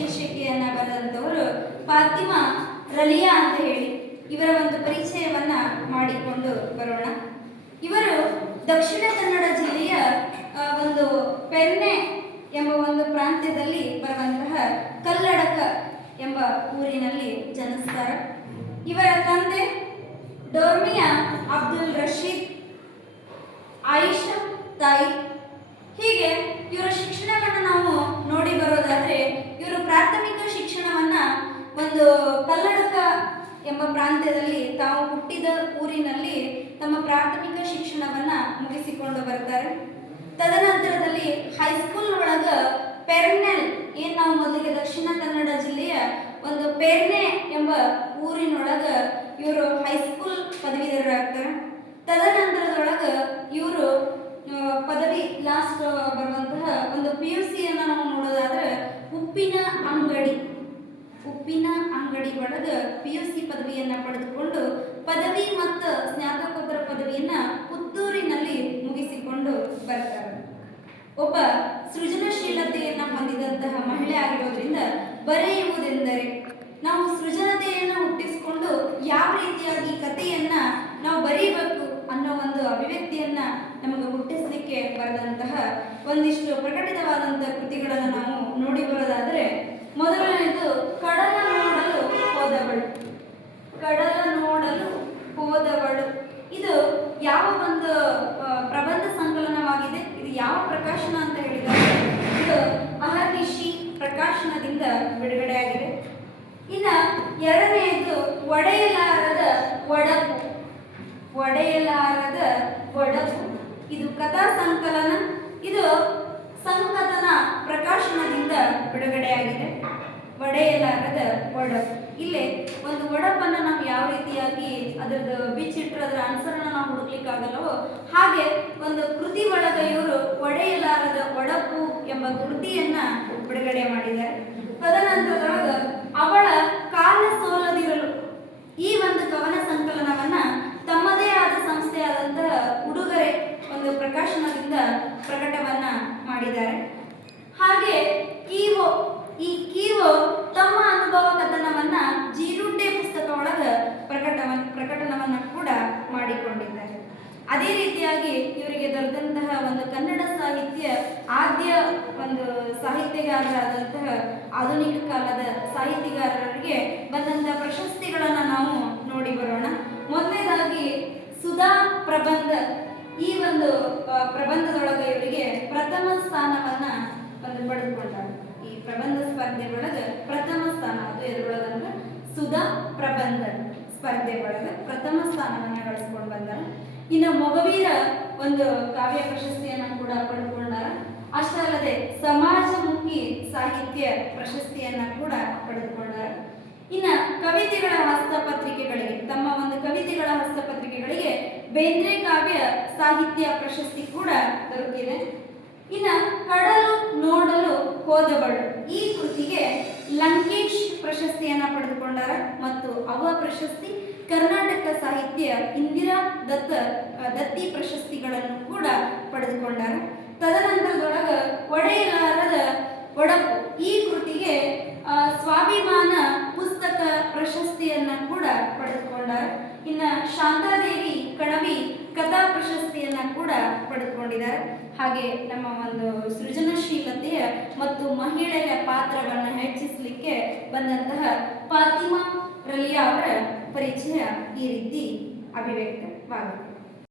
ಶೀರ್ಷಿಕೆಯನ್ನ ಬರೆದಂಥವರು ಫಾತಿಮಾ ರಲಿಯಾ ಅಂತ ಹೇಳಿ. ಇವರ ಒಂದು ಪರಿಚಯವನ್ನ ಮಾಡಿಕೊಂಡು ಬರೋಣ. ಇವರು ದಕ್ಷಿಣ ಕನ್ನಡ ಜಿಲ್ಲೆಯ ಒಂದು ಪೆರ್ನೆ ಎಂಬ ಒಂದು ಪ್ರಾಂತ್ಯದಲ್ಲಿ ಬರುವಂತಹ ಕಲ್ಲಡಕ ಎಂಬ ಊರಿನಲ್ಲಿ ಜನಿಸ್ತಾರೆ. ಇವರ ತಂದೆ ಡೋರ್ಮಿಯಾ ಅಬ್ದುಲ್ ರಶೀದ್, ಆಯಿಷಾ ತಾಯಿ. ಹೀಗೆ ಇವರ ಶಿಕ್ಷಣವನ್ನು ನಾವು ನೋಡಿ ಬರೋದಾದ್ರೆ, ಇವರು ಪ್ರಾಥಮಿಕ ಶಿಕ್ಷಣವನ್ನ ಒಂದು ಕಲ್ಲಡಕ ಎಂಬ ಪ್ರಾಂತ್ಯದಲ್ಲಿ ತಾವು ಹುಟ್ಟಿದ ಊರಿನಲ್ಲಿ ತಮ್ಮ ಪ್ರಾಥಮಿಕ ಶಿಕ್ಷಣವನ್ನ ಮುಗಿಸಿಕೊಂಡು ಬರ್ತಾರೆ. ತದನಂತರದಲ್ಲಿ ಹೈಸ್ಕೂಲ್ ಒಳಗ ಪೆರ್ನೆಲ್, ಏನ್ ನಾವು ಮೊದಲಿಗೆ ದಕ್ಷಿಣ ಕನ್ನಡ ಜಿಲ್ಲೆಯ ಒಂದು ಪೆರ್ನೆ ಎಂಬ ಊರಿನೊಳಗ ಇವರು ಹೈಸ್ಕೂಲ್ ಪದವೀಧರರಾಗ್ತಾರೆ. ತದನಂತರದೊಳಗ ಇವರು ಪದವಿ ಲಾಸ್ಟ್ ಬರುವಂತಹ ಒಂದು PUC ಅನ್ನ ನಾವು ನೋಡೋದಾದ್ರೆ ಉಪ್ಪಿನ ಅಂಗಡಿ ಒಳಗ PUC ಪದವಿಯನ್ನ ಪಡೆದುಕೊಂಡು ಪದವಿ ಮತ್ತು ಸ್ನಾತಕೋತ್ತರ ಪದವಿಯನ್ನ ಪುತ್ತೂರಿನಲ್ಲಿ ಮುಗಿಸಿಕೊಂಡು ಬರ್ತಾರೆ. ಒಬ್ಬ ಸೃಜನಶೀಲತೆಯನ್ನ ಹೊಂದಿದಂತಹ ಮಹಿಳೆ ಆಗಿರೋದ್ರಿಂದ ಬರೆಯುವುದೆಂದರೆ ನಾವು ಸೃಜನತೆಯನ್ನು ಹುಟ್ಟಿಸಿಕೊಂಡು ಯಾವ ರೀತಿಯಾಗಿ ಕಥೆಯನ್ನ ನಾವು ಬರೀಬೇಕು ಅನ್ನೋ ಒಂದು ಅಭಿವ್ಯಕ್ತಿಯನ್ನ ನಮಗೆ ಹುಟ್ಟಿಸಲಿಕ್ಕೆ ಬರೆದಂತಹ ಒಂದಿಷ್ಟು ಪ್ರಕಟಿತವಾದಂತಹ ಕೃತಿಗಳನ್ನು ನಾವು ನೋಡಿ ಬರೋದಾದ್ರೆ, ಮೊದಲನೇದು ಕಡಲ ನೋಡಲು ಹೋದವಳು. ಇದು ಯಾವ ಒಂದು ಪ್ರಬಂಧ ಸಂಕಲನವಾಗಿದೆ, ಇದು ಯಾವ ಪ್ರಕಾಶನ ಅಂತ ಹೇಳಿದರೆ ಇದು ಅಹರ್ನಿಶಿ ಪ್ರಕಾಶನದಿಂದ ಬಿಡುಗಡೆಯಾಗಿದೆ. ಇನ್ನ ಎರಡನೆಯದು ಒಡೆಯಲಾರದ ಒಡಪು. ಇದು ಕಥಾ ಸಂಕಲನ, ಇದು ಸಂಕಥನ ಪ್ರಕಾಶನದಿಂದ ಬಿಡುಗಡೆಯಾಗಿದೆ. ಒಡೆಯಲಾರದ ಒಡಪು. ಇಲ್ಲೇ ಒಂದು ಒಡಪನ್ನು ನಾವು ಯಾವ ರೀತಿಯಾಗಿ ಅದರದ್ದು ಬಿಚ್ಚಿಟ್ಟರೆ ಅದರ ಆನ್ಸರ್ನ ನಾವು ಹುಡುಕ್ಲಿಕ್ಕಾಗಲ್ಲವೋ ಹಾಗೆ ಒಂದು ಕೃತಿ ಒಳಗ ಇವರು ಒಡೆಯಲಾರದ ಒಡಪು ಎಂಬ ಕೃತಿಯನ್ನ ಬಿಡುಗಡೆ ಮಾಡಿದ್ದಾರೆ. ತದನಂತರದೊಳಗ ಅವಳ ಕಾಲ ಸೋಲದಿರಲು ಈ ಒಂದು ಕವನ ಸಂಕಲನವನ್ನ ತಮ್ಮದೇ ಆದ ಸಂಸ್ಥೆಯಾದಂತಹ ಉಡುಗೊರೆ ಒಂದು ಪ್ರಕಾಶನದಿಂದ ಪ್ರಕಟವನ್ನ ಮಾಡಿದ್ದಾರೆ. ಹಾಗೆ ಈ ಕೀವೋ ತಮ್ಮ ಅನುಭವ ಕಥನವನ್ನ ಜೀರುಂಡೆ ಪುಸ್ತಕ ಒಳಗ ಪ್ರಕಟಣವನ್ನ ಕೂಡ ಮಾಡಿಕೊಂಡಿದ್ದಾರೆ. ಅದೇ ರೀತಿಯಾಗಿ ಇವರಿಗೆ ದೊರೆತಂತಹ ಒಂದು ಕನ್ನಡ ಸಾಹಿತ್ಯ ಆದ್ಯ ಒಂದು ಸಾಹಿತ್ಯಗಾರರಾದಂತಹ ಆಧುನಿಕ ಕಾಲದ ಸಾಹಿತಿಗಾರರಿಗೆ ಬಂದಂತಹ ಪ್ರಶಸ್ತಿಗಳನ್ನ ನಾವು ನೋಡಿ ಬರೋಣ. ಮೊದಲನೇದಾಗಿ ಸುಧಾ ಪ್ರಬಂಧ, ಈ ಒಂದು ಪ್ರಬಂಧದೊಳಗೆ ಇವರಿಗೆ ಪ್ರಥಮ ಸ್ಥಾನವನ್ನ ಪಡೆದುಕೊಂಡಾರೆ. ಈ ಪ್ರಬಂಧ ಸ್ಪರ್ಧೆ ಒಳಗೆ ಪ್ರಥಮ ಸ್ಥಾನ, ಅದು ಎದುರೊಳಗಂದ್ರೆ ಸುಧಾ ಪ್ರಬಂಧ ಸ್ಪರ್ಧೆ ಒಳಗೆ ಪ್ರಥಮ ಸ್ಥಾನವನ್ನ ಗಳಿಸ್ಕೊಂಡು ಬಂದಾರ. ಇನ್ನು ಮೊಗವೀರ ಒಂದು ಕಾವ್ಯ ಪ್ರಶಸ್ತಿಯನ್ನ ಕೂಡ ಪಡೆದುಕೊಂಡಾರ. ಅಷ್ಟೇ ಅಲ್ಲದೆ ಸಮಾಜಮುಖಿ ಸಾಹಿತ್ಯ ಪ್ರಶಸ್ತಿಯನ್ನ ಕೂಡ ಪಡೆದುಕೊಂಡಾರ. ಇನ್ನ ಕವಿತೆಗಳ ಹಸ್ತಪತ್ರಿಕೆಗಳಿಗೆ, ತಮ್ಮ ಒಂದು ಕವಿತೆಗಳ ಹಸ್ತಪತ್ರಿಕೆಗಳಿಗೆ ಬೇಂದ್ರೆ ಕಾವ್ಯ ಸಾಹಿತ್ಯ ಪ್ರಶಸ್ತಿ ಕೂಡ ದೊರಕಿದೆ. ಇನ್ನ ಕಡಲು ನೋಡಲು ಹೋದವಳು, ಈ ಕೃತಿಗೆ ಲಂಕೇಶ್ ಪ್ರಶಸ್ತಿಯನ್ನ ಪಡೆದುಕೊಂಡಾರ ಮತ್ತು ಅವ ಪ್ರಶಸ್ತಿ, ಕರ್ನಾಟಕ ಸಾಹಿತ್ಯ ಇಂದಿರಾ ದತ್ತಿ ಪ್ರಶಸ್ತಿಗಳನ್ನು ಕೂಡ ಪಡೆದುಕೊಂಡಾರ. ತದನಂತರದೊಳಗ ಒಡೆಯಲಾರದ ಒಡಪು, ಈ ಕೃತಿಗೆ ಸ್ವಾಭಿಮಾನ ಪುಸ್ತಕ ಪ್ರಶಸ್ತಿಯನ್ನ ಕೂಡ ಪಡೆದುಕೊಂಡಾರ. ಇನ್ನ ಶಾಂತಾದೇವಿ ಕಣವಿ ಕಥಾ ಪ್ರಶಸ್ತಿಯನ್ನ ಕೂಡ ಪಡೆದುಕೊಂಡಿದ್ದಾರೆ. ಹಾಗೆ ನಮ್ಮ ಒಂದು ಸೃಜನಶೀಲತೆಯ ಮತ್ತು ಮಹಿಳೆಯ ಪಾತ್ರವನ್ನು ಹೆಚ್ಚಿಸಲಿಕ್ಕೆ ಬಂದಂತಹ ಫಾತಿಮಾ ರಲಿಯಾ ಅವರ ಪರಿಚಯ ಈ ರೀತಿ ಅಭಿವ್ಯಕ್ತವಾಗಿದೆ.